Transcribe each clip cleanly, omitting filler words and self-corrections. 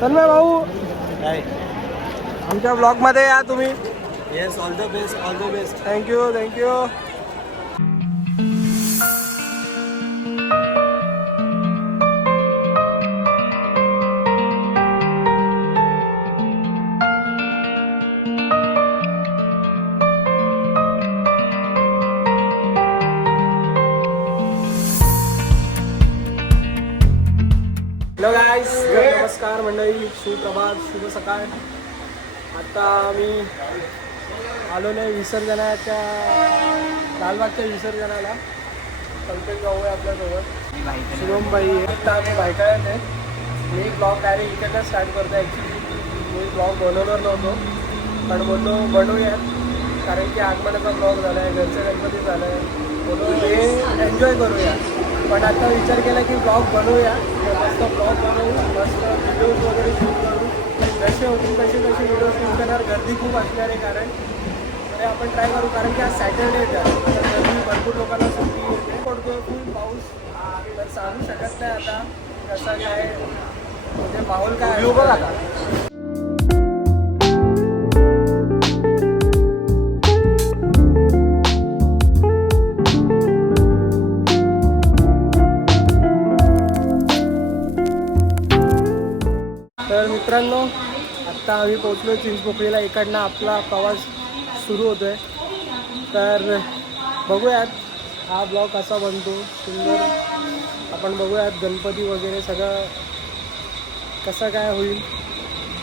तन्मय भाऊ आमच्या ब्लॉग मध्ये या तुम्ही. Yes, all the best, all the best. Thank you thank you. Hello guys, नमस्कार मंडळी, सुप्रभात, शुभ सकाळ. आता आम्ही आलो नाही विसर्जनाच्या, लालबागच्या विसर्जनाला. कल्पेश भाऊ आहे आपल्यासोबत, शुभमबाई आहे. आता आम्ही बायकाळ्यात आहे. मी ब्लॉग डायरेक्ट इकडनं स्टार्ट करतो. ॲक्च्युली मी ब्लॉग बनवणार नव्हतो, पण बोललो बनवूया, कारण की आगमनाचा ब्लॉग झाला आहे, घरचं गणपती झालं आहे, बोललो हे एन्जॉय करूया. पण आता विचार केला की ब्लॉग बनवूया, मस्त ब्लॉग बनवू, मस्त व्हिडिओज वगैरे शूट करू. जसे होतील तसे व्हिडिओ शूट करणार. गर्दी खूप असणार आहे, कारण ते आपण ट्राय करू, कारण की आज सॅटर्डे आहे, तर गर्दी भरपूर लोकांना सुट्टी पडतो, फुल पाऊस. तर सांगू शकत नाही आता कसं काय, म्हणजे माहोल काय बघ आता. तर मित्रांनो, आत्ता आम्ही पोचलो चिंचपोकळीला. इकडनं आपला प्रवास सुरू होतो आहे. तर बघूयात हा ब्लॉग कसा बनतो, सुंदर. आपण बघूयात गणपती वगैरे सगळं कसं काय होईल.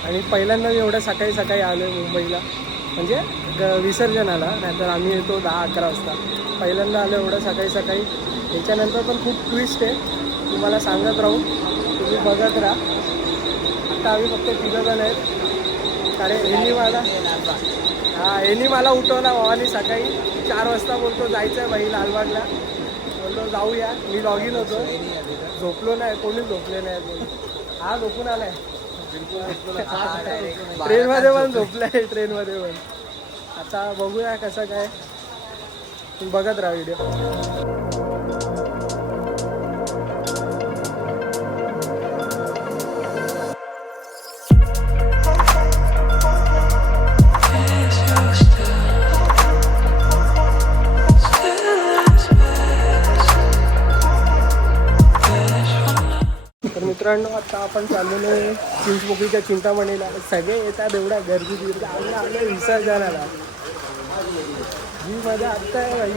आणि पहिल्यांदा एवढ्या सकाळी सकाळी आलो आहे मुंबईला, म्हणजे विसर्जनाला. नाहीतर आम्ही येतो 10-11 वाजता. पहिल्यांदा आलो एवढं सकाळी सकाळी. याच्यानंतर पण खूप ट्विस्ट आहे, तुम्हाला सांगत राहू, तुम्ही बघत राहा. आता आम्ही फक्त 3 जण आहेत, कारण यांनी मला उठवला भावानी सकाळी 4 वाजता. बोलतो जायचं आहे भाई लालबागला. बोललो जाऊया. मी लॉग इन होतो, झोपलो नाही, कोणीच झोपले नाही. हा झोपून आलाय ट्रेनमध्ये पण झोपलाय, ट्रेनमध्ये पण. आता बघूया कसं काय, बघत राहा व्हिडिओ. मित्रांनो, आता आपण चाललेलो आहे चिंचपोकळीच्या चिंतामणीला. सगळे येतात, एवढ्या गर्दी तिथे. आम्ही आलो विसर्जनाला. ही मजा आत्ता आहे भाई,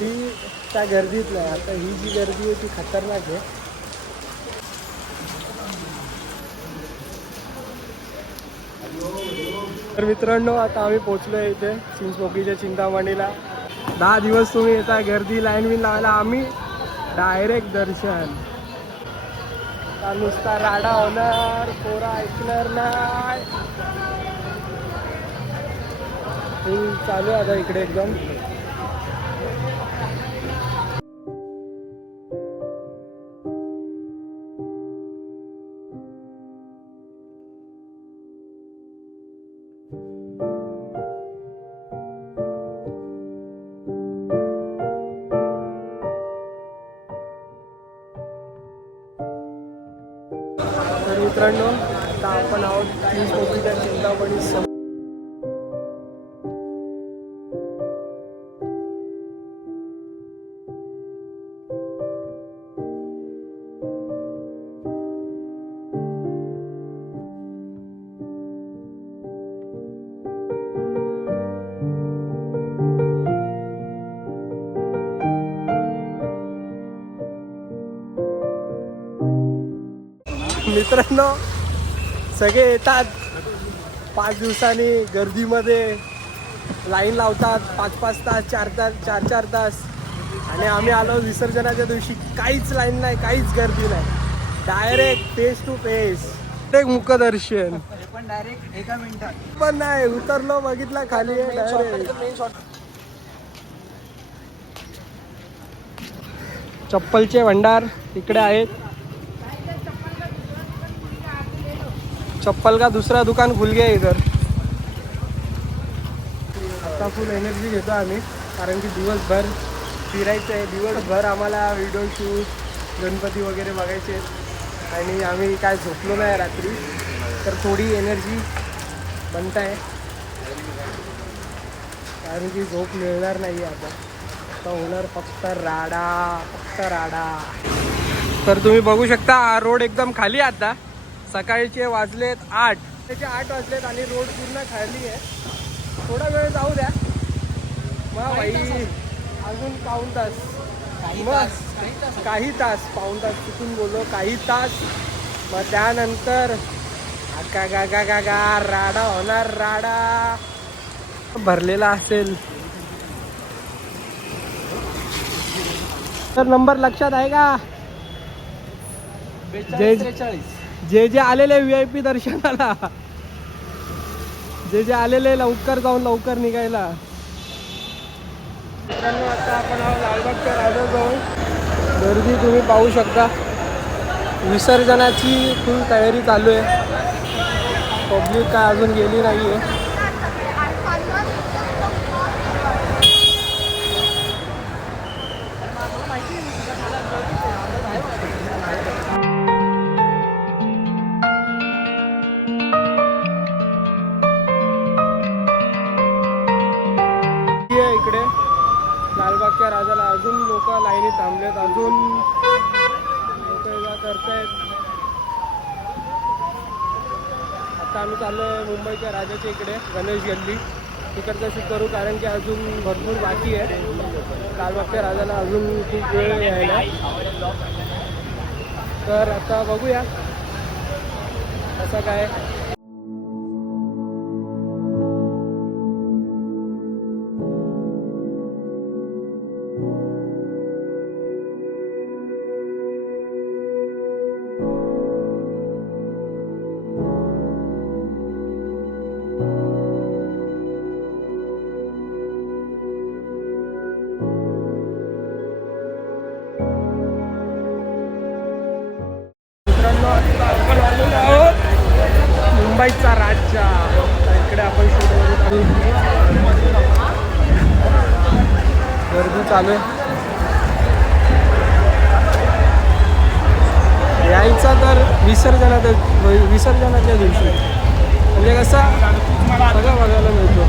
ही त्या गर्दीत नाही. आता ही जी गर्दी आहे ती खतरनाक आहे. तर मित्रांनो, आता आम्ही पोचलो आहे इथे चिंचपोकळीच्या चिंतामणीला. 10 दिवस तुम्ही येता, गर्दी लाईन बिन लावायला, आम्ही डायरेक्ट दर्शन. नुसता राडा होणार, पोरा ऐकणार नाही. चालू आहे आता इकडे एकदम. तर मित्रांनो, आता आपण आहोत चिंचपोकळीच्या चिंतामणी समोर. मित्रांनो, सगळे येतात 5 दिवसांनी, गर्दीमध्ये लाईन लावतात 5-5 तास, 4-4 तास. आणि आम्ही आलो विसर्जनाच्या दिवशी, काहीच लाईन नाही, काहीच गर्दी नाही. डायरेक्ट फेस टू फेस, एक मुखदर्शन. पण डायरेक्ट 1 मिनिटात पण नाही उतरलो, बघितला खाली आहे डायरेक्ट. चप्पलचे भंडार इकडे आहेत. चप्पल का दूसरा दुकान खुल गया इधर. आता फुल एनर्जी घेतो आम्ही, कारण की दिवसभर फिरायचं आहे. दिवसभर आम्हाला व्हिडिओ शूट गणपती वगैरे बघायचे आहेत. आणि आम्ही काय झोपलो नाही रात्री, तर थोडी एनर्जी बनत आहे, कारण की झोप मिळणार नाही आता. आता होणार फक्त राडा, फक्त राडा. तर तुम्ही बघू शकता हा रोड एकदम खाली आहे. आता सकाळचे वाजलेत 8, त्याचे 8 वाजलेत आणि रोड पूर्ण खाली आहे. थोडा वेळ जाऊ द्या मग भाई, अजून पाऊण तास, काही तास, पाऊण तास चुकून बोललो, काही तास. मग त्यानंतर गा राडा होणार, राडा भरलेला असेल. तर नंबर लक्षात आहे का? जे आलेले VIP दर्शनाला, जे आलेले लवकर जाऊन लवकर निघायला. मित्रांनो, आता आपण लालबागच्या राजाजवळ, गर्दी तुम्ही पाहू शकता. विसर्जनाची फुल तयारी चालू आहे. पब्लिक काय अजून गेली नाही आहे. इकडे लालबागच्या राजाला अजून लोक लाईनीत थांबलेत, अजून लोक करतायत. आता आम्ही चाललोय मुंबईच्या राजाच्या इकडे, गणेश गल्ली तिकडचं शूट करू, कारण की अजून भरपूर बाकी आहे. लालबागच्या राजाला अजून खूप वेळ यायला. तर आता बघूया कसं काय. आपण आलेलो आहोत मुंबईचा राजा. इकडे आपण शूट, गर्दी चालू आहे. यायचा तर विसर्जनाच्या दिवशी, म्हणजे कसं सगळं बघायला मिळतो.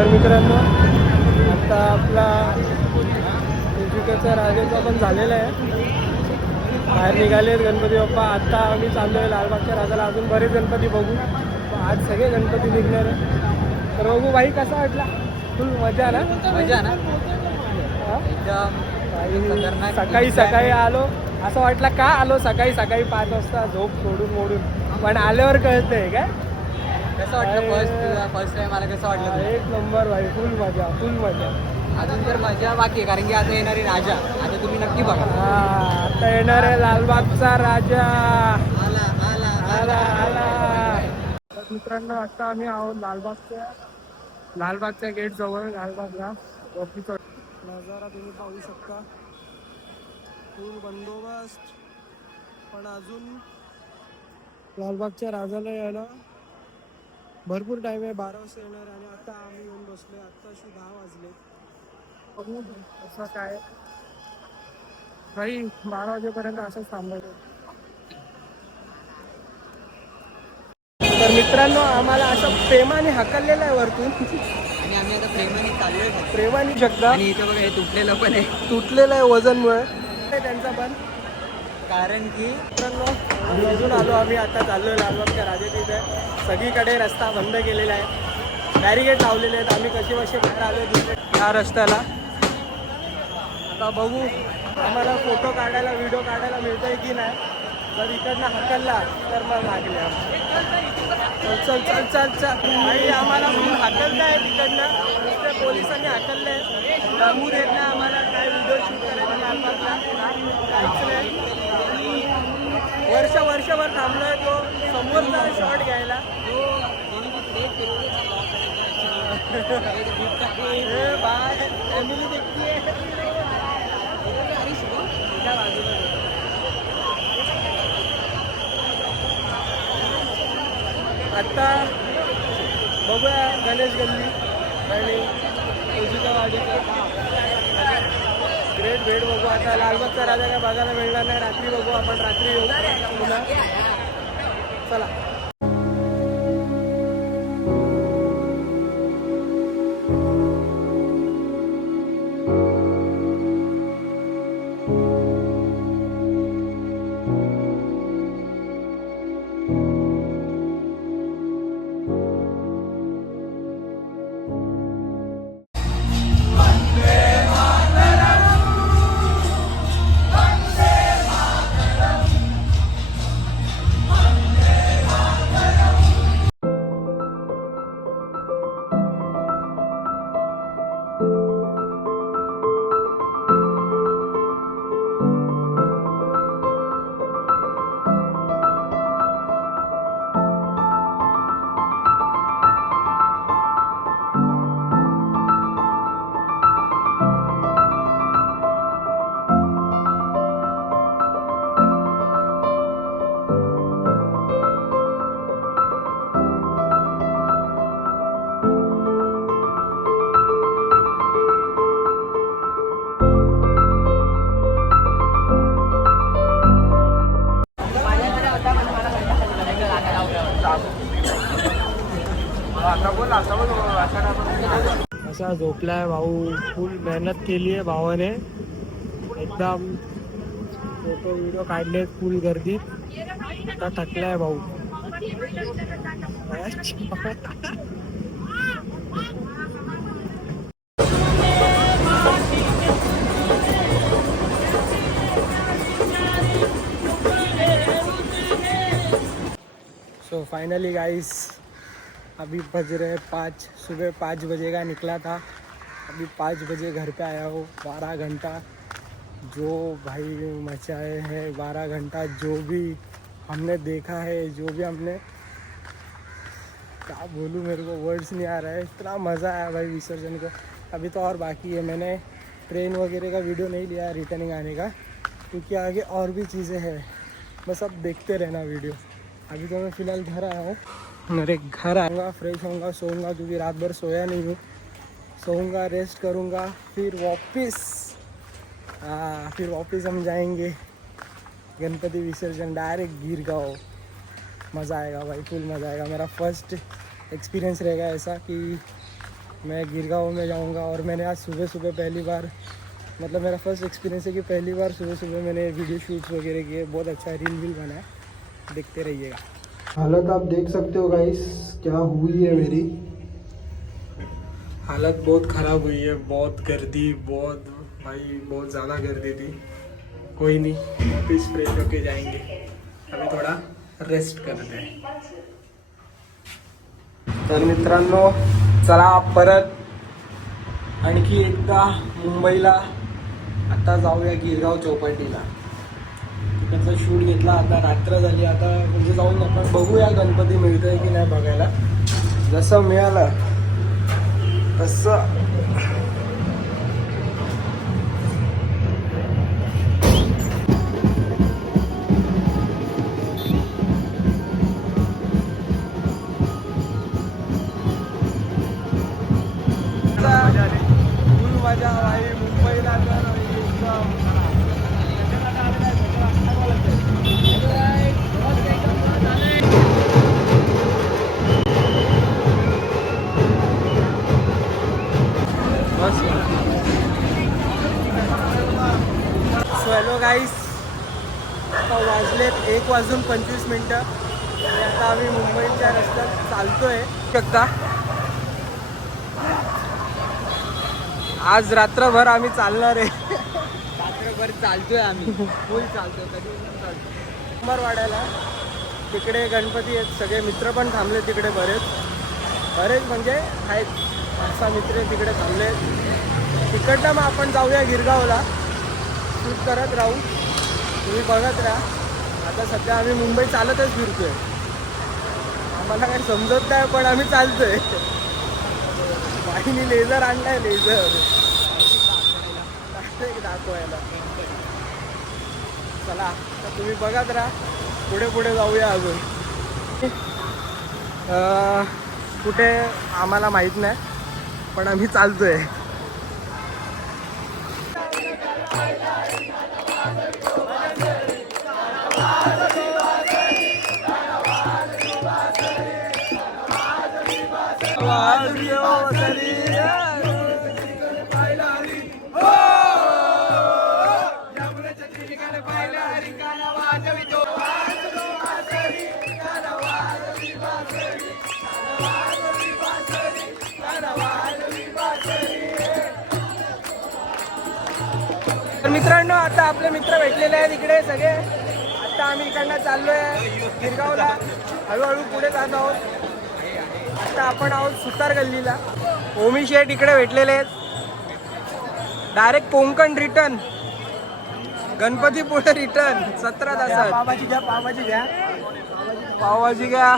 तर मित्रांनो आता आपला उजवीकडचा राजाचा पण झालेला आहे. बाहेर निघाले गणपती बाप्पा. आता आम्ही चाललो आहे लालबागच्या राजाला. अजून बरेच गणपती बघू. आज सगळे गणपती निघणार आहे. तर बघू भाई कसा वाटला? फुल मजा ना? मजा ना हा? एकदम सकाळी सकाळी आलो असं वाटलं का आलो सकाळी 5 वाजता झोप सोडून मोडून, पण आल्यावर कळतंय काय कसं वाटलं फर्स्ट टाइम मला कसं वाटलं एक नंबर भाई. फुल मजा. अजून तर मजा बाकी आहे कारण की आता येणारी राजा आता तुम्ही नक्की बघा. हा आता येणार आहे लालबागचा राजा. आला आला. तर मित्रांनो आता आम्ही आहोत लालबागच्या गेट जवळ. लालबागला ऑफिसचा नजारा तुम्ही पाहू शकता. फुल बंदोबस्त. पण अजून लालबागच्या राजाला यायला भरपूर टाइम आहे. 12 वाजता येणार आणि आता आम्ही येऊन बसलोय. आत्ताशी 10 वाजले. बघू असं काय भाई 12 वाजेपर्यंत असंच थांबायचं. तर मित्रांनो आम्हाला असं प्रेमाने हकललेलं आहे वरतून आणि आम्ही आता प्रेमाने चाललोय प्रेमाने शकता. आणि इथं बघा हे तुटलेलं पण आहे. तुटलेलं आहे वजनमुळे त्यांचा पण. कारण की मित्रांनो अजून आलो आम्ही. आता चाललोय लालबागच्या राजाच्या इथे. सगळीकडे रस्ता बंद केलेला आहे. बॅरिकेड लावलेले आहेत. आम्ही कसे बाहेर आलो दुसऱ्या या रस्त्याला. आता बघू आम्हाला फोटो काढायला व्हिडिओ काढायला मिळतोय की नाही. जर इकडनं हकलला तर मग लागले. चल आई आम्हाला हकलताय तिकडनं. नुसत्या पोलिसांनी हकललंय. जमू देत नाही आम्हाला काय व्हिडिओ शूट करायला लालबागला. काहीच नाही. वर्षभर थांबलोय तो समोरचा शॉट घ्यायला. फॅमिली देखतीये. आता बघूया गणेश गल्ली आणि वाडीचं ग्रेट भेट बघू. आता लालबागचा राजा काय बघायला मिळणार नाही. रात्री बघू आपण. रात्री येऊ पुन्हा. चला. असा झोपलाय भाऊ. फुल मेहनत केली आहे भावाने. एकदम फोटो व्हिडिओ काढले. फुल गर्दीत आता थकलाय भाऊ. सो फाइनली गाइस अभी बज रहे 5. सुबह 5 बजे का निकला था. अभी 5 बजे घर पे आया हूँ. 12 घंटा जो भाई मचाए हैं. 12 घंटा जो भी हमने देखा है, जो भी हमने क्या बोलूँ, मेरे को वर्ड्स नहीं आ रहा है. इतना मज़ा आया भाई विसर्जन को. अभी तो और बाकी है. मैंने ट्रेन वगैरह का वीडियो नहीं लिया रिटर्निंग आने का, क्योंकि आगे और भी चीज़ें हैं. बस अब देखते रहना वीडियो. अभी तो मैं फ़िलहाल घर आया हूँ. मेरे घर आऊँगा, फ्रेश होऊंगा, सोऊंगा, क्योंकि रात भर सोया नहीं हूँ. सोऊंगा, रेस्ट करूँगा, फिर वापस हम जाएंगे गणपति विसर्जन डायरेक्ट गिरगांव. मज़ा आएगा भाई, फुल मज़ा आएगा. मेरा फर्स्ट एक्सपीरियंस रहेगा ऐसा कि मैं गिरगांव में जाऊंगा। और मैंने आज सुबह सुबह पहली बार, मतलब मेरा फर्स्ट एक्सपीरियंस है कि पहली बार सुबह सुबह मैंने वीडियो शूट्स वगैरह किए। बहुत अच्छा रील वील बना है, देखते रहिएगा। हालत आप देख सकते हो गाइस, क्या हुई है मेरी। हालत बहुत ख़राब हुई है, बहुत गर्दी, बहुत भाई बहुत ज़्यादा गर्दी थी। कोई नहीं, वापस फ्रेश होके जाएंगे। अभी थोड़ा रेस्ट करते हैं। तर मित्रांनो, चला परत आणखी एकदा मुंबईला। आता जाऊया गिरगाव चौपाटीला, तिकडचा शूट घेतला। आता रात्र झाली, आता म्हणजे जाऊन आपण बघूया गणपती मिळतोय की नाही बघायला। जसं मिळालं तसं फुल मजा भाई मुंबईला। तर एकदम सो हॅलो गाईस, आता वाजलेत 1:25 आणि आता आम्ही मुंबईच्या रस्त्यात चालतोय शकता। आज रात्रभर आम्ही चालणार आहे। रात्रभर चालतोय आम्ही, फुल चालतोय, कधी चालतो कुंभारवाड्याला। तिकडे गणपती आहेत, सगळे मित्र पण थांबले तिकडे, बरेच म्हणजे आहेत 5-6 मित्र तिकडे थांबले। तिकडनं मग आपण जाऊया गिरगावला, शूट करत राहू, तुम्ही बघत राहा। आता सध्या आम्ही मुंबई चालतच फिरतोय, आम्हाला काही समजत नाही पण आम्ही चालतोय। बाईनी लेझर आणलाय, लेझर दाखवायला। चला आता तुम्ही बघत राहा, पुढे पुढे जाऊया अजून। कुठे आम्हाला माहीत नाही पण आम्ही चालतोय। तर मित्रांनो, आता आपले मित्र भेटलेले आहेत इकडे सगळे। आता आम्ही इकडनं चाललोय गिरगावला, हळूहळू पुढे जात आहोत। आता आपण आहोत सुतार गल्लीला। ओमी शेठ इकडे भेटलेले आहेत, डायरेक्ट कोंकण रिटर्न, गणपती पुढे रिटर्न 17 तासात। पावभाजी घ्या, पावभाजी घ्या, पावभाजी घ्या।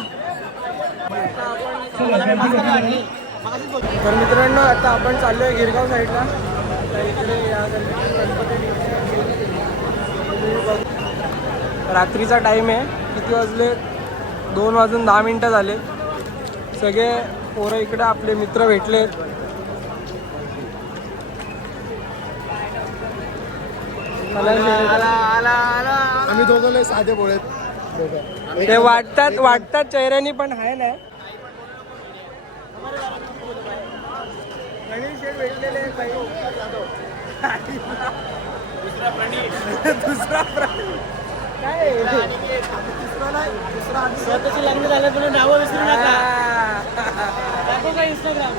तर मित्रांनो, आता आपण चाललोय गिरगाव साईडला। इकडे या गणपती रात्रीचा टाइम आहे, किती वाजले? 2:10 झाले। सगळे पोरं इकडे आपले मित्र भेटलेत। आम्ही दोघं लय साधे बोळेत, ते वाटतात चेहऱ्यानी पण आहे ना। गणेश शेठ भेटलेले आहेत बाई। दुसरा प्राणी काय? स्वतःचे लग्न झालं म्हणून नावं विसरू नका। दाखव का इंस्टाग्राम?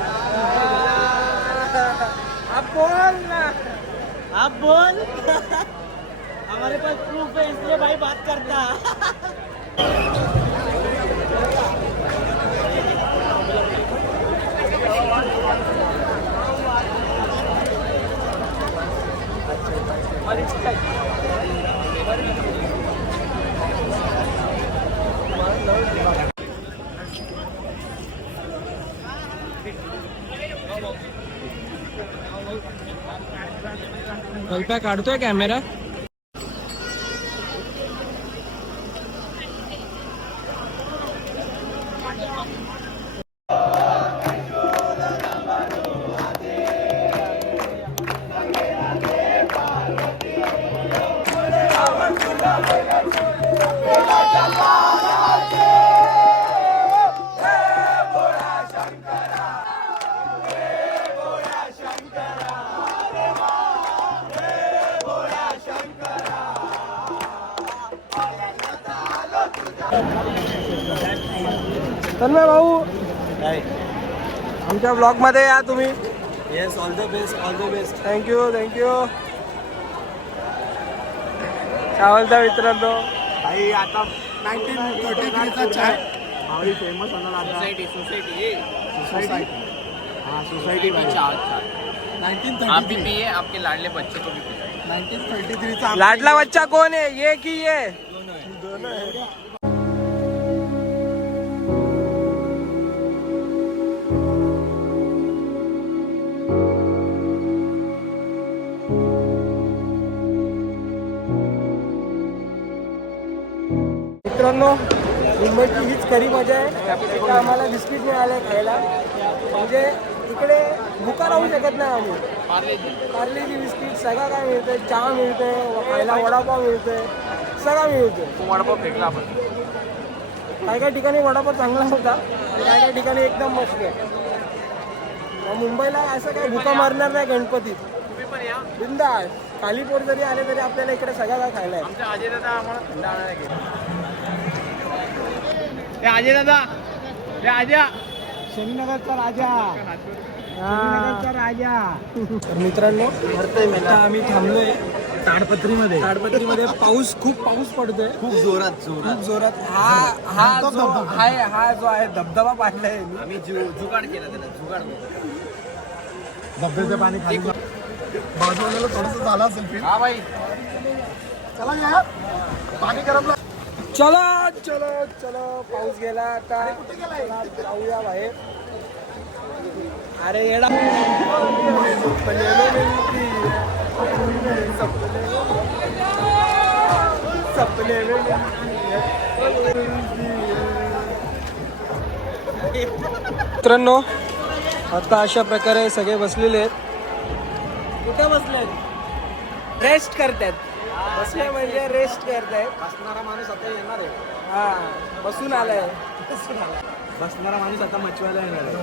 आप बोल ना, आप बोल। हमारे पास प्रूफ है, इसलिए भाई बात करता। कल्प्या काढतोय कॅमेरा। तन्मय भाऊ काय आमच्या ब्लॉग मध्ये या तुम्ही. Yes, all the best, all the best. Thank you thank you. काय बोलता मित्रांनो? भाई आता 1933 चा चाय. भाई फेमस होणार आता. सोसायटी. हाँ, सोसायटी भाई. 1933 आपके लाडले बच्चे को भी पिलाएं. 1933 चा लाडला बच्चा कोण आहे, ये की ये? दोनों है. मित्रांनो, मुंबईची हीच खरी मजा आहे. इथं आम्हाला बिस्किट मिळाले खायला. म्हणजे इकडे भुका राहू शकत नाही आम्ही. पार्लेजी बिस्किट सगळं काय मिळतंय, चहा मिळते, खायला वडापाव मिळतोय, सगळं मिळतोय. वडापाव फेकला आपण. काही काही ठिकाणी वडापाव चांगला होता आणि काही काही ठिकाणी एकदम मस्त आहे. मग मुंबईला असं काय भुका मारणार नाही गणपतीत. तुम्ही पण या. बिंदास खाली पोट जरी आले तरी आपल्याला इकडे सगळं काय खायला आहे. आमच्या अजय दादा आम्हाला थंड आणायला गेले. ते अजय दादा, ते अजय. शनीनगरचा राजा. शनीनगरचा राजा. तर मित्रांनो, आता आम्ही थांबलोय ताडपत्रीमध्ये. पाऊस खूप पाऊस पडतोय, खूप जोरात खूप जोरात. हा जो आहे धबधबा पाडलाय मी. आम्ही जुगाड केला त्याला, जुगाड. धबधब्याचं पाणी खाली बाजूला थोडंसं झालं असेल फील. हा भाई. चला या पाणी गरम. चलो चलो चलो, पाऊस गेला आता. चला, जाऊया बाहेर. अरे येडा. सपने में मित्रांनो, आता अशा प्रकारे सगळे बसलेले आहेत. कुठे बसलेत? रेस्ट करतात. बसले म्हणजे रेस्ट करतायत. बसणारा माणूस आता येणार आहे. हा, बसून आलाय. बसणारा माणूस आता मचवायला येणार आहे.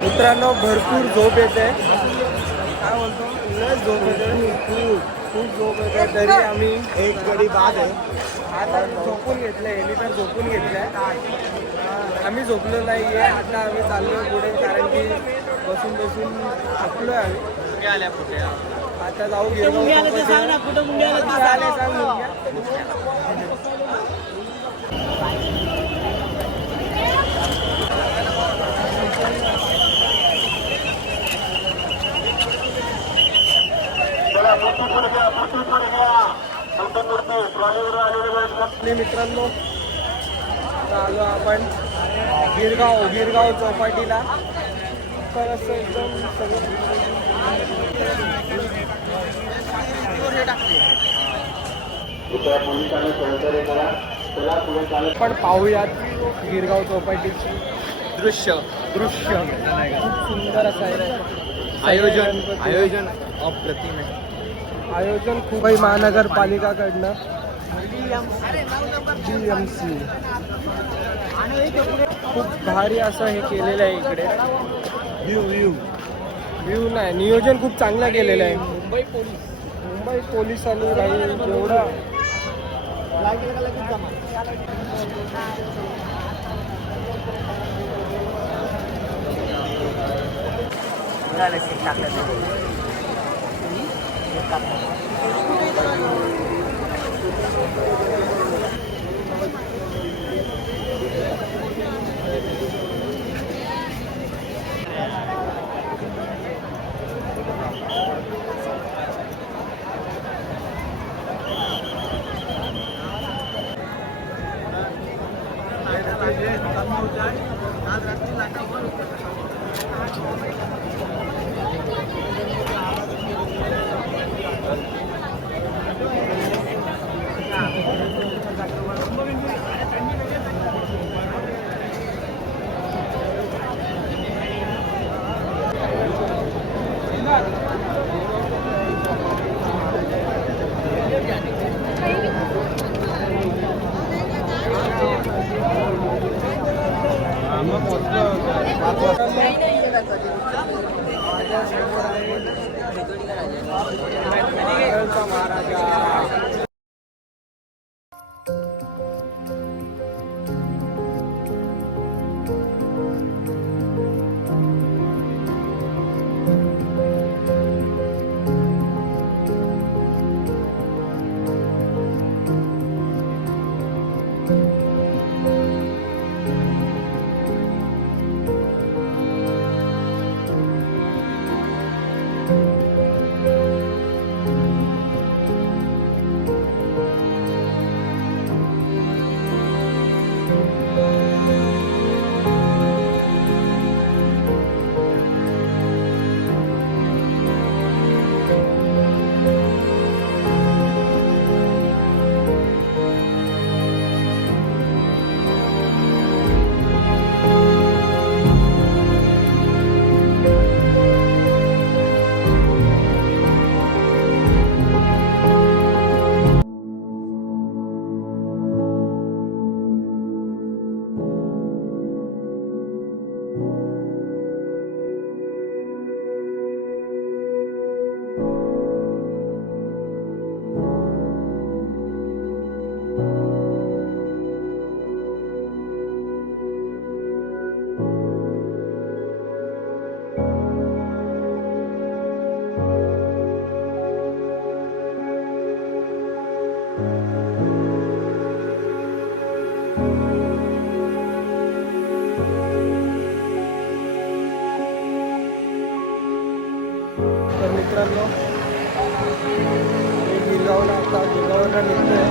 मित्रांनो, भरपूर झोप येते. काय बोलतो, लय झोप येते. खूप झोप येते. तरी आम्ही एक गडी बाद आहे. आता झोपून घेतलंय. यांनी तर झोपून घेतलंय. आम्ही झोपलो नाही आहे. आता आम्ही चाललो पुढे, कारण की बसून बसून थकलोय आम्ही. कुठे आल्या कुठे? आता जाऊ मुंगे आलं ते सांग ना, कुठं मुंगे आलं ते सांग. सांग मुंग्या. मित्रांनो, आता आलो आपण गिरगाव चौपाटीला. तर असं एकदम सगळं पण पाहूयात गिरगाव चौपाटीची दृश्य. खूप सुंदर असं आहे. आयोजन अप्रतिम आहे. आयोजन खूप आहे महानगरपालिकाकडनं. BMC खूप भारी असं हे केलेलं आहे इकडे. व्ह्यू नाही, नियोजन खूप चांगलं केलेलं आहे. मुंबई पोलिसांनी काही एवढं महाराजा तर मित्रांनो मी गिरगावला आता गिरगावला निघतोय.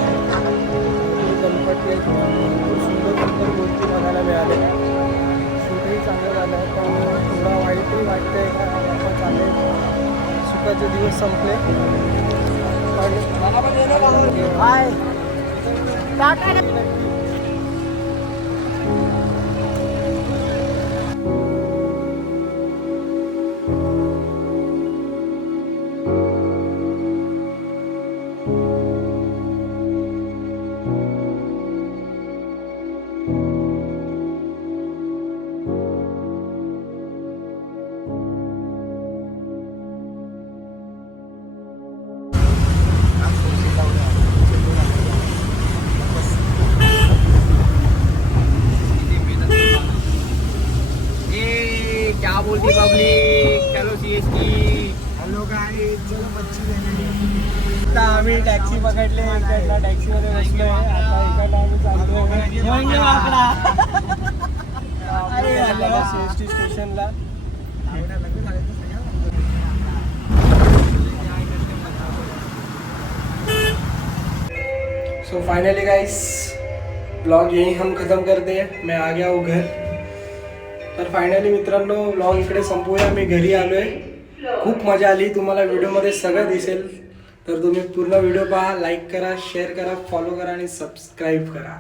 गणपती भरपूर सुंदर सुंदर मूर्ती बघायला मिळाले. शूटही चांगलं झालं पण थोडा वाईटही वाटतंय का आता चालेल सुखाचे दिवस संपले पण क्या बोलती पब्लिक, चलो CSK. हॅलो गाईज, चला मच्छी देणे. आता आम्ही टॅक्सी पकडली. इकडला टॅक्सीमध्ये बसलोय. आता इकडला आम्ही चाललोय CST स्टेशनला. सो फाइनली गाइस ब्लॉग यही हम ख़त्म करते हैं. मैं आ गया हूँ घर. तर फायनली मित्रांनो ब्लॉग इकडे संपवूया. मी घरी आलो आहे. खूप मजा आली. तुम्हाला व्हिडिओमध्ये सगळं दिसेल तर तुम्ही पूर्ण व्हिडिओ पहा, लाईक करा, शेअर करा, फॉलो करा आणि सबस्क्राईब करा.